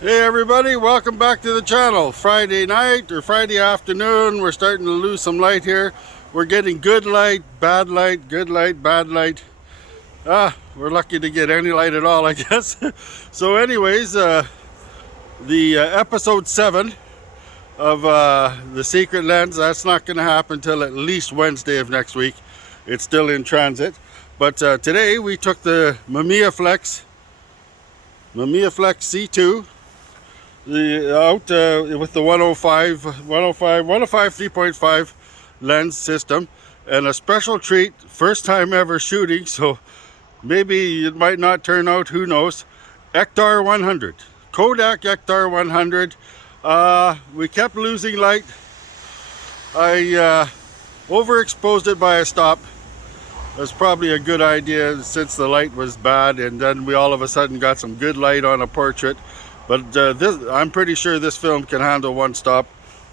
Hey everybody, welcome back to the channel. Friday night or Friday afternoon, we're starting to lose some light here. We're getting good light, bad light, good light, bad light. We're lucky to get any light at all, I guess. So anyways, the episode 7 of the secret lens, that's not going to happen until at least Wednesday of next week. It's still in transit. But today we took the Mamiyaflex C2 out with the 105 3.5 lens system, and a special treat, first time ever shooting, so maybe it might not turn out, who knows. Ektar 100, Kodak Ektar 100. We kept losing light. I overexposed it by a stop. That's probably a good idea since the light was bad, and then we all of a sudden got some good light on a portrait. But I'm pretty sure this film can handle one stop.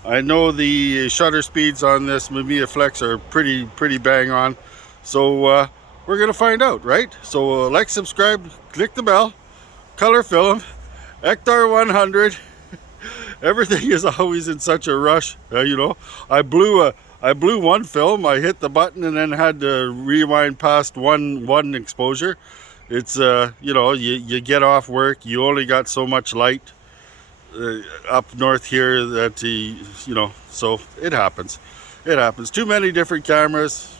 I know the shutter speeds on this Mamiyaflex are pretty bang on. So we're gonna find out, right? So like, subscribe, click the bell, color film, Ektar 100. Everything is always in such a rush, you know. I blew one film. I hit the button and then had to rewind past one exposure. It's you know, you get off work, you only got so much light up north here that you know, so it happens. Too many different cameras.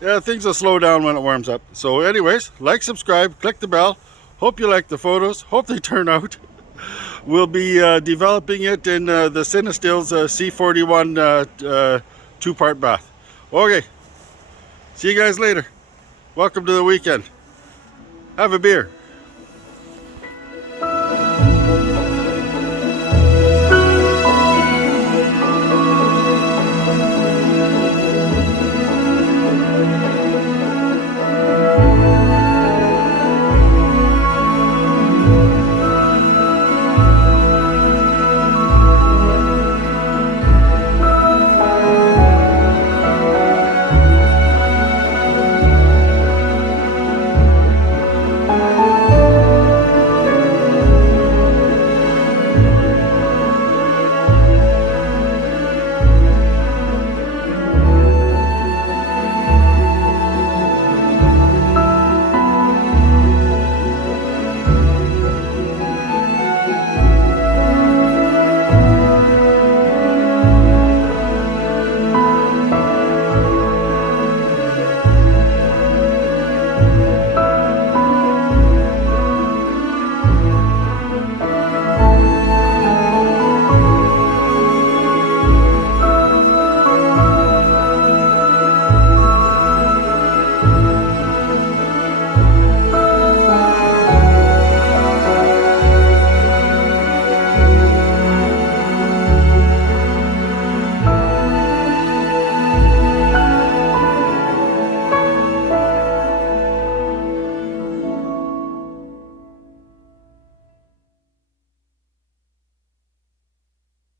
Yeah, things will slow down when it warms up. So anyways, like, subscribe, click the bell. Hope you like the photos, hope they turn out. We'll be developing it in the Cinestill's C41 two-part bath. Okay, see you guys later. Welcome to the weekend. Have a beer.